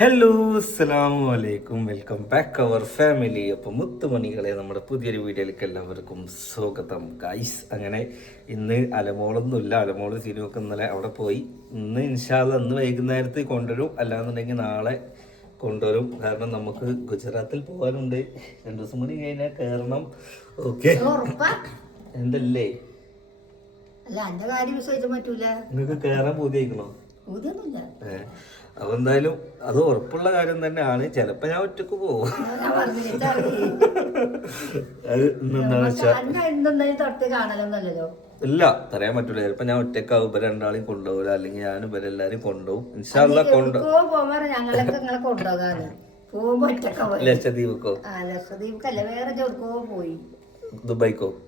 Hello അസ്സലാമു അലൈക്കും. Welcome back അവർ family അപ്പോൾ മുത്തുമണികളെ നമ്മുടെ പുതിയൊരു വീഡിയോയിലേക്ക് എല്ലാവർക്കും സ്വാഗതം. ഗൈസ് അങ്ങനെ ഇന്ന് അലമോളൊന്നുമില്ല. അലമോൾ സിനിമയൊക്കെ ഇന്നലെ അവിടെ പോയി. ഇന്ന് ഇൻഷാല്ല ഇന്ന് വൈകുന്നേരത്ത് കൊണ്ടുവരും. അല്ലാന്നുണ്ടെങ്കിൽ നാളെ കൊണ്ടുവരും. കാരണം നമുക്ക് ഗുജറാത്തിൽ പോകാനുണ്ട്. രണ്ടു ദിവസം കൂടി കഴിഞ്ഞാൽ കയറണം ഓക്കെ എന്തല്ലേ? നിങ്ങൾക്ക് കയറാൻ പൂതിയായിക്കണോ? അപ്പൊ എന്തായാലും അത് ഉറപ്പുള്ള കാര്യം തന്നെയാണ്. ചിലപ്പോ ഞാൻ ഒറ്റയ്ക്ക് പോകും അത് എന്താണെന്ന് വെച്ചാൽ ഇല്ല പറയാൻ പറ്റൂല. ചിലപ്പോ ഞാൻ ഒറ്റക്കാവും ഇവരെ രണ്ടാളെയും കൊണ്ടുപോകില്ല അല്ലെങ്കിൽ ഞാൻ ഇവരെല്ലാരും കൊണ്ടുപോകും ഇൻഷാല്ല കൊണ്ടുപോകും ലക്ഷദ്വീപ് പോയി. ദുബായ്ക്കോ? ഉം.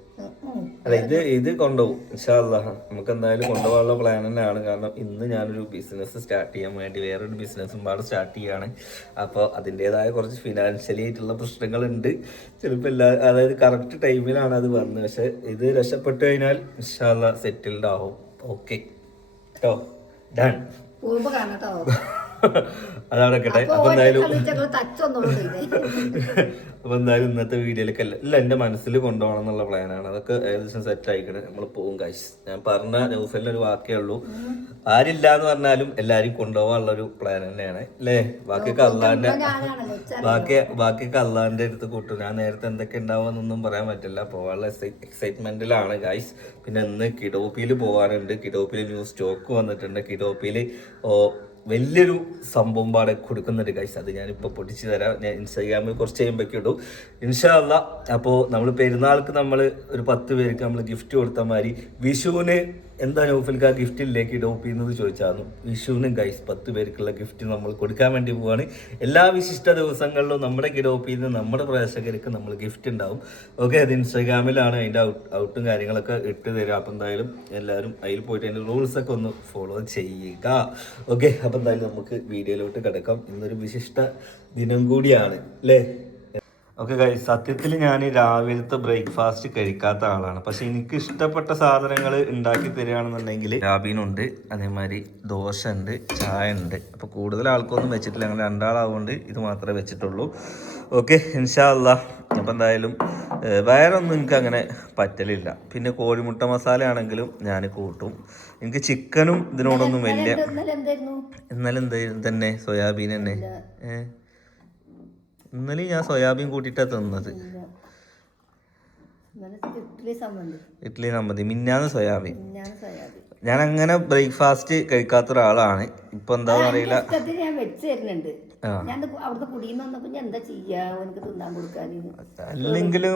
അല്ല ഇത് ഇത് കൊണ്ടുപോകും ഇൻഷാല്ല നമുക്ക് എന്തായാലും കൊണ്ടുപോകാനുള്ള പ്ലാൻ തന്നെയാണ്. കാരണം ഇന്ന് ഞാനൊരു ബിസിനസ് സ്റ്റാർട്ട് ചെയ്യാൻ വേണ്ടി വേറൊരു ബിസിനസ്സും പാടെ സ്റ്റാർട്ട് ചെയ്യാണ്. അപ്പോൾ അതിന്റെതായ കുറച്ച് ഫിനാൻഷ്യലി ആയിട്ടുള്ള പ്രശ്നങ്ങളുണ്ട്. ചിലപ്പോൾ എല്ലാ അതായത് കറക്റ്റ് ടൈമിലാണ് അത് വന്നത്. പക്ഷെ ഇത് രക്ഷപ്പെട്ടു കഴിഞ്ഞാൽ ഇൻഷാല്ല സെറ്റിൽഡ് ആവും. ഓക്കെ കേട്ടോ ഡൺ കേട്ടെ അപ്പൊ എന്തായാലും അപ്പൊ എന്തായാലും ഇന്നത്തെ വീഡിയോയിലേക്ക് അല്ല ഇല്ല എന്റെ മനസ്സിൽ കൊണ്ടുപോകണം എന്നുള്ള പ്ലാനാണ് അതൊക്കെ ഏകദേശം സെറ്റ് ആയിക്കണേ. നമ്മൾ പോകും കാശ് ഞാൻ പറഞ്ഞ ന്യൂഫലിന് ഒരു വാക്കേ ഉള്ളൂ. ആരില്ല എന്ന് പറഞ്ഞാലും എല്ലാരും കൊണ്ടുപോകാനുള്ള ഒരു പ്ലാൻ തന്നെയാണ്. അല്ലേ? ബാക്കിയൊക്കെ അള്ളാന്റെ ബാക്കി ബാക്കി ബാക്കിയൊക്കെ അള്ളാന്റെ അടുത്ത് കൂട്ടും. ഞാൻ നേരത്തെ എന്തൊക്കെ ഉണ്ടാവുമെന്നൊന്നും പറയാൻ പറ്റില്ല. പോകാനുള്ള എക്സൈറ്റ്മെന്റിലാണ് ഗായ്സ് പിന്നെ ഇന്ന് കിഡോപ്പിയിൽ പോകാനുണ്ട്. കിഡോപ്പിയിൽ ന്യൂ സ്റ്റോക്ക് വന്നിട്ടുണ്ട്. കിഡോപ്പിയിൽ ഓ വലിയൊരു സംഭവം പാടെ കൊടുക്കുന്നുണ്ട് കാഴ്ച അത് ഞാനിപ്പോൾ പൊട്ടിച്ചു തരാം. ഞാൻ ഇൻസ്റ്റാഗ്രാമിൽ കുറച്ച് കഴിയുമ്പോഴേക്കും ഇടും. ഇൻഷാല്ല അപ്പോൾ നമ്മൾ പെരുന്നാൾക്ക് നമ്മൾ ഒരു പത്ത് പേർക്ക് നമ്മൾ ഗിഫ്റ്റ് കൊടുത്ത മാതിരി വിഷുവിന് എന്താ നൗഫൽക്ക് ആ ഗിഫ്റ്റ് ഇല്ലേക്ക് ചെയ്യുന്നത് ചോദിച്ചായിരുന്നു വിഷുവിനും ഗൈസ് പത്ത് പേർക്കുള്ള ഗിഫ്റ്റ് നമ്മൾ കൊടുക്കാൻ വേണ്ടി പോവാണ്. എല്ലാ വിശിഷ്ട ദിവസങ്ങളിലും നമ്മുടെ ഡോപ്പ് ചെയ്യുന്ന നമ്മുടെ പ്രേക്ഷകർക്ക് നമ്മൾ ഗിഫ്റ്റ് ഉണ്ടാവും. ഓക്കെ അത് ഇൻസ്റ്റാഗ്രാമിലാണ്. അതിന്റെ ഔട്ട് ഔട്ടും കാര്യങ്ങളൊക്കെ ഇട്ട് തരാം. അപ്പം എന്തായാലും എല്ലാവരും അതിൽ പോയിട്ട് അതിന്റെ റൂൾസൊക്കെ ഒന്ന് ഫോളോ ചെയ്യുക. ഓക്കെ അപ്പം എന്തായാലും നമുക്ക് വീഡിയോയിലോട്ട് കിടക്കാം. ഇന്നൊരു വിശിഷ്ട ദിനം കൂടിയാണ്. അല്ലേ ഓക്കെ ഗൈ സത്യത്തിൽ ഞാൻ രാവിലത്തെ ബ്രേക്ക്ഫാസ്റ്റ് കഴിക്കാത്ത ആളാണ്. പക്ഷെ എനിക്ക് ഇഷ്ടപ്പെട്ട സാധനങ്ങൾ ഉണ്ടാക്കി തരികയാണെന്നുണ്ടെങ്കിൽ രാബീനുണ്ട് അതേമാതിരി ദോശ ഉണ്ട് ചായ ഉണ്ട് അപ്പോൾ കൂടുതൽ ആൾക്കൊന്നും വെച്ചിട്ടില്ല. ഞങ്ങൾ രണ്ടാളാവുകൊണ്ട് ഇത് മാത്രമേ വെച്ചിട്ടുള്ളൂ. ഓക്കെ ഇൻഷാല്ല അപ്പോൾ എന്തായാലും വേറൊന്നും എനിക്ക് അങ്ങനെ പറ്റലില്ല. പിന്നെ കോഴിമുട്ട മസാല ആണെങ്കിലും ഞാൻ കൂട്ടും. എനിക്ക് ചിക്കനും ഇതിനോടൊന്നും വലിയ ഇന്നലെ എന്തായിരുന്നു? തന്നെ? സോയാബീൻ തന്നെ. ഏഹ് ഇന്നലെ ഞാൻ സോയാബീൻ കൂട്ടിയിട്ടാണ് തിന്നത്. ഇഡ്ഡലി ഇഡ്ഡലി നമ്മതി മിന്നാന്ന് സോയാബീൻ. ഞാൻ അങ്ങനെ ബ്രേക്ക്ഫാസ്റ്റ് കഴിക്കാത്ത ഒരാളാണ് ഇപ്പൊ എന്താന്ന് അറിയില്ല അല്ലെങ്കിലും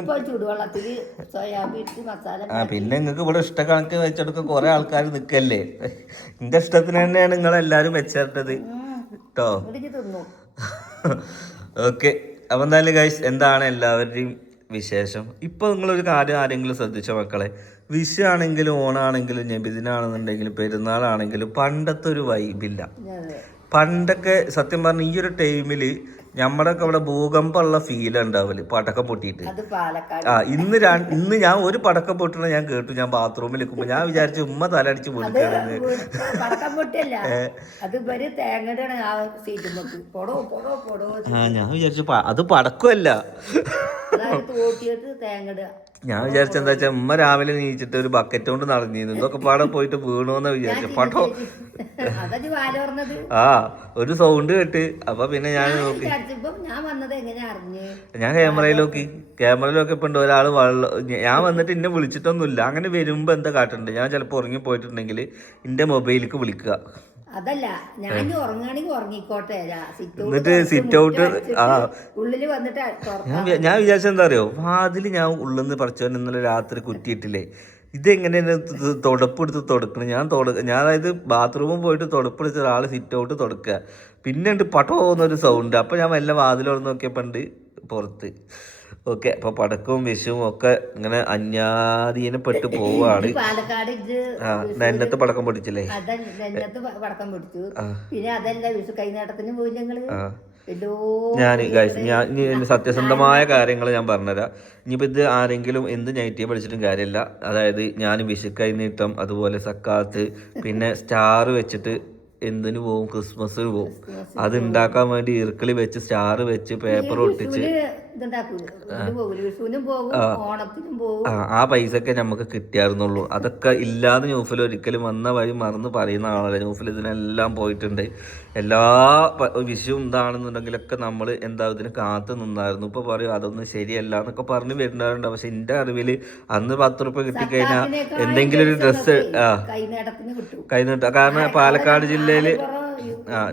ആ പിന്നെ നിങ്ങൾക്ക് ഇവിടെ ഇഷ്ട കണക്ക് വെച്ചെടുക്ക. കുറെ ആൾക്കാർ നിക്കല്ലേ? എന്റെ ഇഷ്ടത്തിന് തന്നെയാണ് നിങ്ങൾ എല്ലാരും വെച്ചേർട്ടത് കേട്ടോ ഓക്കെ. അപ്പൊ എന്തായാലും ഗൈസ് എന്താണ് എല്ലാവരുടെയും വിശേഷം? ഇപ്പൊ നിങ്ങളൊരു കാര്യം ആരെങ്കിലും ശ്രദ്ധിച്ച മക്കളെ? വിഷു ആണെങ്കിലും ഓണാണെങ്കിലും നബിദിനാണെന്നുണ്ടെങ്കിലും പെരുന്നാളാണെങ്കിലും പണ്ടത്തെ ഒരു വൈബില്ല പണ്ടൊക്കെ സത്യം പറഞ്ഞ ഈ ഒരു ടൈമിൽ ഞമ്മടൊക്കെ ഇവിടെ ഭൂകമ്പമുള്ള ഫീൽ ഉണ്ടാവില്ല പടക്കം പൊട്ടിയിട്ട്. ആ ഇന്ന് ഇന്ന് ഞാൻ ഒരു പടക്കം പൊട്ടണ ഞാൻ കേട്ടു ഞാൻ ബാത്റൂമിൽ നിൽക്കുമ്പോ ഞാൻ വിചാരിച്ചു ഉമ്മ തലടിച്ച് പൊട്ടിക്കണെന്ന് ആ ഞാൻ വിചാരിച്ചു അത് പടക്കമല്ല. ഞാൻ വിചാരിച്ച എന്താ വെച്ചാൽ ഉമ്മ രാവിലെ നീച്ചിട്ട് ഒരു ബക്കറ്റ് കൊണ്ട് നടന്നിരുന്നു. ഇതൊക്കെ പാടെ പോയിട്ട് വീണോന്ന് വിചാരിച്ചു. പട്ടോ ആ ഒരു സൗണ്ട് കേട്ട്. അപ്പൊ പിന്നെ ഞാൻ നോക്കി. ഞാൻ ക്യാമറയിൽ നോക്കി. ക്യാമറയിൽ നോക്കിയപ്പോ ഉണ്ട് ഒരാൾ വെള്ളം ഞാൻ വന്നിട്ട് എന്നെ വിളിച്ചിട്ടൊന്നുമില്ല. അങ്ങനെ വരുമ്പോ എന്താ കാട്ടുണ്ട്? ഞാൻ ചിലപ്പോൾ ഉറങ്ങി പോയിട്ടുണ്ടെങ്കിൽ എന്റെ മൊബൈലിലേക്ക് വിളിക്കുക. അതല്ല ഞാൻ ഉറങ്ങാണെങ്കിൽ ഉറങ്ങിക്കോട്ടെ. എന്നിട്ട് സിറ്റ് ഔട്ട് ഉള്ളിൽ വന്നിട്ട് ഞാൻ വിചാരിച്ച എന്താ അറിയോ? വാതിൽ ഞാൻ ഉള്ളിൽ നിന്ന് പറിച്ചവൻ ഇന്നലെ രാത്രി കുറ്റിയിട്ടില്ലേ. ഇതെങ്ങനെയാണ് തുടപ്പെടുത്ത് തുടക്കണം? ഞാൻ തുട ഞാൻ അതായത് ബാത്റൂമിൽ പോയിട്ട് തുടപ്പെടുത്ത ഒരാൾ സിറ്റ് ഔട്ട് തുടക്കുക പിന്നെ ഉണ്ട് പട്ടോ ഒരു സൗണ്ട് അപ്പോൾ ഞാൻ വല്ല വാതിൽ തുറന്ന് നോക്കിയപ്പോൾ ഉണ്ട് പുറത്ത്. ഓക്കെ അപ്പൊ പടക്കവും വിഷുവും ഒക്കെ ഇങ്ങനെ അന്യാധീനപ്പെട്ട് പോവാണ്. പാലക്കാട് ഇത് നെന്നത്ത് പടക്കം പൊടിച്ചില്ലേ അതല്ല പടക്കം പൊടിച്ചു പിന്നെ അതല്ല വിഷു കൈനേട്ടത്തിന് പോയി ഞങ്ങൾ. ഞാൻ ഗൈസ് ഞാൻ സത്യസന്ധമായ കാര്യങ്ങൾ ഞാൻ പറഞ്ഞുതരാം. ഇനിയിപ്പോൾ ഇത് ആരെങ്കിലും എന്ത് നെഗറ്റീവ് പഠിച്ചിട്ടും കാര്യമില്ല. അതായത് ഞാൻ വിഷുക്കൈ നീട്ടം അതുപോലെ സക്കാത്ത് പിന്നെ സ്റ്റാർ വെച്ചിട്ട് എന്തിനു പോവും? ക്രിസ്മസിന് പോവും. അത് ഉണ്ടാക്കാൻ വേണ്ടി ഇറുക്കളി വെച്ച് സ്റ്റാർ വെച്ച് പേപ്പർ ഒട്ടിച്ച് ആ. പൈസ പൈസയൊക്കെ നമുക്ക് കിട്ടിയായിരുന്നുള്ളൂ. അതൊക്കെ ഇല്ലാതെ ന്യൂഫിൽ ഒരിക്കലും വന്ന വഴി മറന്ന് പറയുന്ന ആളല്ല. ന്യൂഫിൽ ഇതിനെല്ലാം പോയിട്ടുണ്ട്. എല്ലാ വിഷയം എന്താണെന്നുണ്ടെങ്കിലൊക്കെ നമ്മൾ എന്താ ഇതിന് കാത്തു നിന്നായിരുന്നു. ഇപ്പൊ പറയും അതൊന്നും ശരിയല്ല എന്നൊക്കെ പറഞ്ഞ് വരുന്നവരുണ്ട്. പക്ഷെ എന്റെ അറിവിൽ അന്ന് പത്ത് റുപ്യ കിട്ടിക്കഴിഞ്ഞാൽ എന്തെങ്കിലും ഒരു ഡ്രസ്സ് ആ. കൈനീട്ട കാരണം പാലക്കാട് ജില്ലയിൽ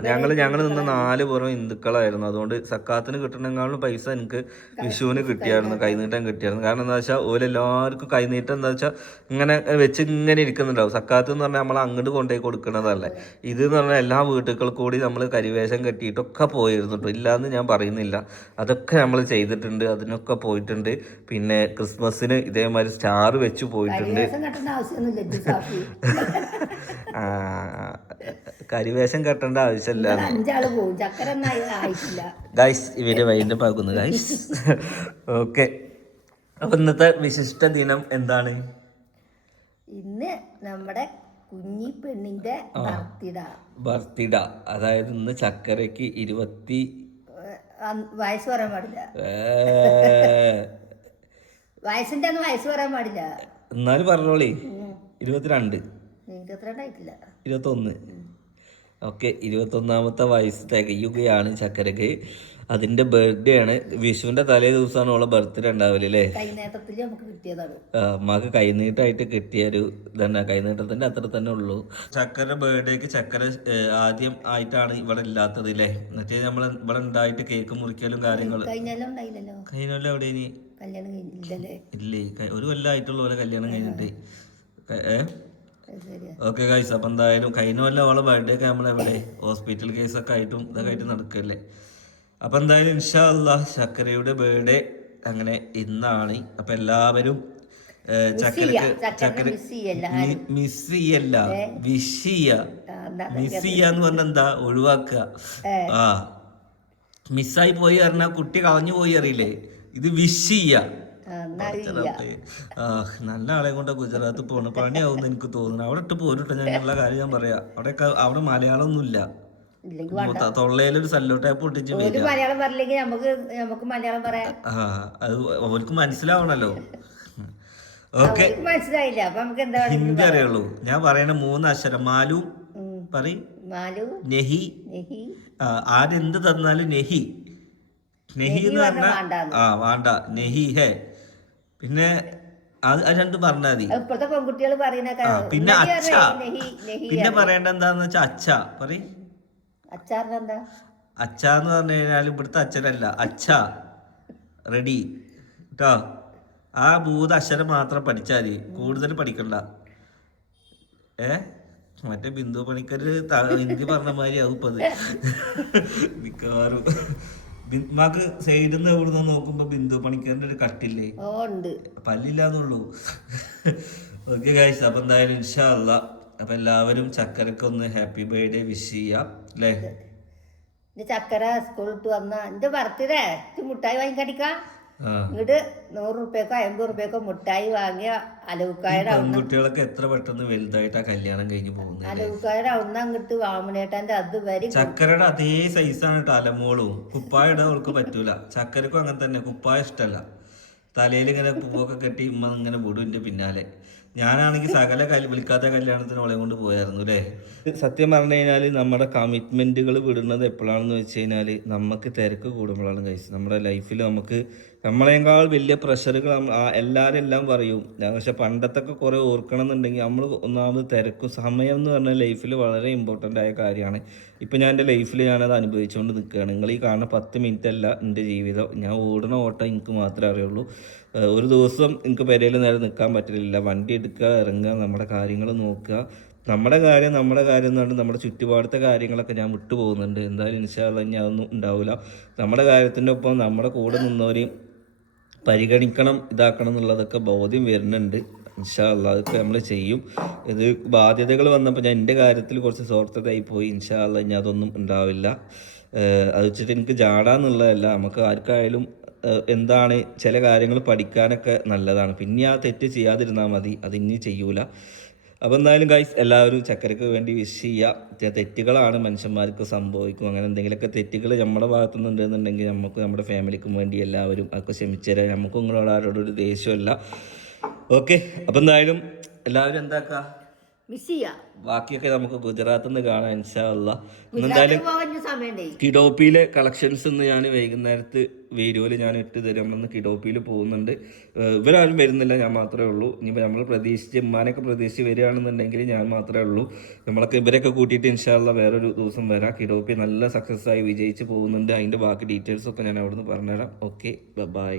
ഞങ്ങൾ ഞങ്ങൾ നിന്ന് നാല് പുറം ഹിന്ദുക്കളായിരുന്നു. അതുകൊണ്ട് സക്കാത്തിന് കിട്ടണമെങ്കിലും പൈസ എനിക്ക് വിഷുവിന് കിട്ടിയായിരുന്നു കൈനീട്ടം കിട്ടിയായിരുന്നു. കാരണം എന്താ വെച്ചാൽ ഓരെല്ലാവർക്കും കൈനീട്ടം എന്താ വെച്ചാൽ ഇങ്ങനെ വെച്ച് ഇങ്ങനെ ഇരിക്കുന്നുണ്ടാവും. സക്കാത്ത് എന്ന് പറഞ്ഞാൽ നമ്മൾ അങ്ങോട്ട് കൊണ്ടുപോയി കൊടുക്കുന്നതല്ലേ ഇത് എന്ന് പറഞ്ഞാൽ എല്ലാ വീട്ടുകൾ കൂടി നമ്മൾ കരിവേഷം കെട്ടിയിട്ടൊക്കെ പോയിരുന്നു ഇല്ലാന്ന് ഞാൻ പറയുന്നില്ല. അതൊക്കെ നമ്മൾ ചെയ്തിട്ടുണ്ട് അതിനൊക്കെ പോയിട്ടുണ്ട്. പിന്നെ ക്രിസ്മസിന് ഇതേമാതിരി സ്റ്റാർ വെച്ച് പോയിട്ടുണ്ട്. ആ കരിവേഷം കെട്ടേണ്ട ആവശ്യമില്ല. അഞ്ചാൾ പോകും ചക്കര ഒന്നും ആയി- ആയിട്ടില്ല ഗൈസ് ഇവർ വൈകിട്ട് പാക്കുന്നു ഗൈസ് ഓക്കെ അപ്പൊ ഇന്നത്തെ വിശിഷ്ട ദിനം എന്താണ്? ഇന്ന് നമ്മുടെ കുഞ്ഞി പെണ്ണിന്റെ ബർത്ത്ഡേ അതായത് ഇന്ന് ചക്കരക്ക് ഇരുപത്തി വയസ്സ് പറയാൻ പാടില്ല. വയസ്സിന്റെ അന്ന് വയസ്സ് പറയാൻ പാടില്ല. എന്നാലും പറഞ്ഞോളി. ഇരുപത്തിരണ്ട്. ഇരുപത്തിരണ്ടായിട്ടില്ല. ഇരുപത്തി ഇരുപത്തൊന്ന് ഓക്കെ ഇരുപത്തൊന്നാമത്തെ വയസ്സ് തികയുകയാണ് ചക്കരക്ക്. അതിന്റെ ബർത്ത്ഡേ ആണ്. വിഷുവിന്റെ തലേ ദിവസമാണ് ഓളെ ബർത്ത്ഡേ ഉണ്ടാവില്ല അല്ലേ അമ്മയ്ക്ക് കൈനീട്ടായിട്ട് കിട്ടിയ ഒരു ഇതന്നെ കൈനീട്ടത്തിന്റെ അത്ര തന്നെ ഉള്ളൂ. ചക്കര ബർത്ത്ഡേക്ക് ചക്കര ഏഹ്, ആദ്യം ആയിട്ടാണ് ഇവിടെ ഇല്ലാത്തത് അല്ലേ മറ്റേ നമ്മൾ ഇവിടെ ഉണ്ടായിട്ട് കേക്ക് മുറിക്കലും കാര്യങ്ങളും. കഴിഞ്ഞല്ലോ എവിടെ ഇനി ഇല്ലേ ഒരു കൊല്ലം ആയിട്ടുള്ള പോലെ കല്യാണം കഴിഞ്ഞിട്ട്. ക- ഏ? അത് ശരിയാ ഓക്കെ ഗൈസ് അപ്പൊ എന്തായാലും കഴിഞ്ഞ വല്ല ഓളെ ബർത്ത്ഡേ ഒക്കെ നമ്മളെവിടെ ഹോസ്പിറ്റൽ കേസൊക്കെ ആയിട്ടും ഇതൊക്കെ ആയിട്ട് നടക്കല്ലേ? അപ്പൊ എന്തായാലും ഇൻഷാ അല്ലാ ശക്കരയുടെ ബർത്ത്ഡേ അങ്ങനെ ഇന്നാണ്. അപ്പൊ എല്ലാവരും ചക്കരക്ക് ചക്കര ചക്കര മിസ് ചെയ്യല്ല. മിസ് ചെയ്യല്ല. വിഷ് ചെയ്യ. ആ, മിസ് ചെയ്യാന്ന് പറഞ്ഞ എന്താ? ഒഴിവാക്കുക. ആ. മിസ്സായി പോയി പറഞ്ഞാ കുട്ടി കളഞ്ഞു പോയി അറിയില്ലേ? ഇത് വിഷ് ചെയ്യ. ആ, എന്നാ റബ്ബേ. ആ, നല്ല ആളെ കൊണ്ട് ഗുജറാത്ത് പോണ. പണിയാവുന്ന എനിക്ക് തോന്നുന്നു. അവിടെ ഇട്ട് പോരുട്ടോ. ഞാൻ ഉള്ള കാര്യം ഞാൻ പറയാ. അവിടെ അവിടെ മലയാളം ഒന്നും ഇല്ല തൊള്ളയിലൊരു സല്ലോ ടാപ്പ് ഒട്ടിച്ച് മലയാളം പറഞ്ഞില്ലെങ്കിൽ നമുക്ക് നമുക്ക് മലയാളം പറയാം. ആ അത് അവർക്ക് മനസ്സിലാവണല്ലോ. ഓക്കെ. മനസ്സിലായില്ല. ഹിന്ദി അറിയുള്ളൂ. ഞാൻ പറയണ മൂന്ന് അക്ഷരം. മാലു. പറയും. നെഹി. ആരെന്ത് തന്നാലും നെഹി. നെഹി എന്ന് പറഞ്ഞാൽ ആ വേണ്ട. നെഹി ഹേ. പിന്നെ അത് രണ്ടും പറഞ്ഞാൽ മതി. ഇപ്പോഴത്തെ പെൺകുട്ടികൾ പറയുന്ന ആ, പിന്നെ അച്ഛ. പിന്നെ പറയേണ്ട എന്താന്ന് വെച്ചാ അച്ഛ പറ അച്ചാറിന് എന്താ? അച്ഛ എന്ന് പറഞ്ഞു കഴിഞ്ഞാൽ ഇവിടുത്തെ അച്ഛനല്ല അച്ഛ. റെഡി. കേട്ടോ ആ ഭൂത അക്ഷരം മാത്രം പഠിച്ചാൽ മതി. കൂടുതൽ പഠിക്കണ്ട. ഏ? മറ്റേ ബിന്ദു പണിക്കര് ത- ഹിന്ദി പറഞ്ഞ മാതിരി ആവും ഇപ്പത്. മിക്കവാറും. ബി- മക്ക് സൈഡിൽ നിന്ന് എവിടെ നിന്ന് നോക്കുമ്പോ ബിന്ദു പണിക്കറിന്റെ ഒരു കട്ടില്ലേ? പല്ലില്ലാന്നുള്ളൂ. ഓക്കെ ഗൈസ് അപ്പൊ എന്തായാലും ഇൻഷാ അല്ലാ അപ്പൊ എല്ലാവരും ചക്കരക്ക് ഒന്ന് ഹാപ്പി ബർത്ത്ഡേ വിഷ് ചെയ്യാം അല്ലേ? ചക്കര സ്കൂൾ വിട്ട് വന്ന എന്റെ ബർത്ത്ഡേ മുട്ടായി വാങ്ങിക്കടിക്കാം ഇങ്ങോട്ട് നൂറ് റുപ്യക്കോ അമ്പത് റുപ്യക്കോ മുട്ടായി വാങ്ങിയ അലവുക്കായുടെ പെൺകുട്ടികളൊക്കെ എത്ര പെട്ടെന്ന് വലുതായിട്ടാ കല്യാണം കഴിഞ്ഞു പോകുന്നത്? അലവുക്കായുടെ അവിടുന്ന് അങ്ങോട്ട് വാമനേട്ടാന്റെ അത് വരെ ചക്കരയുടെ അതേ സൈസാണ് കേട്ടോ അലമോളും കുപ്പായ ഇടാൻ അവൾക്ക് പറ്റൂല. ചക്കരക്കും അങ്ങനെ തന്നെ. കുപ്പായ ഇഷ്ടമല്ല തലയിൽ ഇങ്ങനെ പൂവൊക്കെ കെട്ടി ഉമ്മ ഇങ്ങനെ വിടും എന്റെ പിന്നാലെ. ഞാനാണെങ്കിൽ സകല കൽ വിളിക്കാത്ത കല്യാണത്തിന് അവളെ കൊണ്ട് പോയായിരുന്നു അല്ലേ സത്യം പറഞ്ഞു കഴിഞ്ഞാൽ നമ്മുടെ കമ്മിറ്റ്മെന്റുകൾ വിടുന്നത് എപ്പോഴാണെന്ന് വെച്ച് കഴിഞ്ഞാൽ നമുക്ക് തിരക്ക് കൂടുമ്പോഴാണ് കഴിച്ചത് നമ്മുടെ ലൈഫിൽ നമുക്ക് നമ്മളെക്കാൾ വലിയ പ്രഷറുകൾ എല്ലാവരും എല്ലാം പറയും. പക്ഷെ പണ്ടത്തൊക്കെ കുറേ ഓർക്കണം എന്നുണ്ടെങ്കിൽ നമ്മൾ ഒന്നാമത് തിരക്കും. സമയം എന്ന് പറഞ്ഞാൽ ലൈഫിൽ വളരെ ഇമ്പോർട്ടന്റ് ആയ കാര്യമാണ്. ഇപ്പം ഞാൻ എന്റെ ലൈഫിൽ ഞാനത് അനുഭവിച്ചുകൊണ്ട് നിൽക്കുകയാണ്. നിങ്ങൾ ഈ കാണുന്ന പത്ത് മിനിറ്റ് അല്ല എന്റെ ജീവിതം. ഞാൻ ഓടുന്ന ഓട്ടം എനിക്ക് മാത്രമേ അറിയുള്ളൂ. ഒരു ദിവസം എനിക്ക് പെരയിൽ നേരെ നിൽക്കാൻ പറ്റില്ല വണ്ടി എടുക്കുക ഇറങ്ങുക നമ്മുടെ കാര്യങ്ങൾ നോക്കുക. നമ്മുടെ കാര്യം നമ്മുടെ കാര്യം എന്ന് പറഞ്ഞാൽ നമ്മുടെ ചുറ്റുപാടത്തെ കാര്യങ്ങളൊക്കെ ഞാൻ വിട്ടുപോകുന്നുണ്ട്. എന്തായാലും ഇൻഷാല്ല ഇനി അതൊന്നും ഉണ്ടാവില്ല. നമ്മുടെ കാര്യത്തിന്റെ ഒപ്പം നമ്മുടെ കൂടെ നിന്നവരെയും പരിഗണിക്കണം ഇതാക്കണം എന്നുള്ളതൊക്കെ ബോധ്യം വരുന്നുണ്ട്. ഇൻഷാ അല്ലാ അതൊക്കെ നമ്മൾ ചെയ്യും. ഇത് ബാധ്യതകൾ വന്നപ്പോൾ ഞാൻ എന്റെ കാര്യത്തിൽ കുറച്ച് സ്വാർത്ഥതയായി പോയി. ഇൻഷാ അല്ലാ ഇനി അതൊന്നും ഉണ്ടാവില്ല. അത് വെച്ചിട്ട് എനിക്ക് ജാടാന്നുള്ളതല്ല. നമുക്ക് ആർക്കായാലും എന്താണ് ചില കാര്യങ്ങൾ പഠിക്കാനൊക്കെ നല്ലതാണ്. പിന്നെ ആ തെറ്റ് ചെയ്യാതിരുന്നാൽ മതി. അത് ഇനി ചെയ്യൂല. അപ്പോൾ എന്തായാലും ഗൈസ് എല്ലാവരും ചക്കരക്ക് വേണ്ടി വിഷ് ചെയ്യുക തെറ്റുകളാണ് മനുഷ്യന്മാർക്ക് സംഭവിക്കും. അങ്ങനെ എന്തെങ്കിലുമൊക്കെ തെറ്റുകൾ നമ്മുടെ ഭാഗത്തു നിന്നുണ്ടെന്നുണ്ടെങ്കിൽ നമുക്ക് നമ്മുടെ ഫാമിലിക്കും വേണ്ടി എല്ലാവരും ഒക്കെ ക്ഷമിച്ചു തരാം. നമുക്കും നിങ്ങളോട് ഒരു ദേഷ്യമല്ല ഓക്കെ അപ്പോൾ എന്തായാലും എല്ലാവരും എന്താക്കുക ബാക്കിയൊക്കെ നമുക്ക് ഗുജറാത്തിൽ നിന്ന് കാണാം ഇൻഷാല്ല എന്തായാലും സമയമുണ്ടേ കിഡോപ്പിയിലെ കളക്ഷൻസ് ഇന്ന് ഞാൻ വൈകുന്നേരത്ത് വീഡിയോയിൽ ഞാൻ ഇട്ട് തരാം. നമ്മൾ കിഡോപ്പിയിൽ പോകുന്നുണ്ട്. ഇവരാരും വരുന്നില്ല ഞാൻ മാത്രമേ ഉള്ളൂ. ഇനിയിപ്പോൾ നമ്മൾ പ്രതീക്ഷിച്ച് ഉമ്മാനൊക്കെ പ്രതീക്ഷിച്ച് വരികയാണെന്നുണ്ടെങ്കിൽ ഞാൻ മാത്രമേ ഉള്ളൂ. നമ്മളൊക്കെ ഇവരൊക്കെ കൂട്ടിയിട്ട് ഇൻഷാല്ല വേറൊരു ദിവസം വരാം. കിഡോപ്പി നല്ല സക്സസ് ആയി വിജയിച്ച് പോകുന്നുണ്ട്. അതിന്റെ ബാക്കി ഡീറ്റെയിൽസ് ഒക്കെ ഞാൻ അവിടുന്ന് പറഞ്ഞുതരാം. Okay bye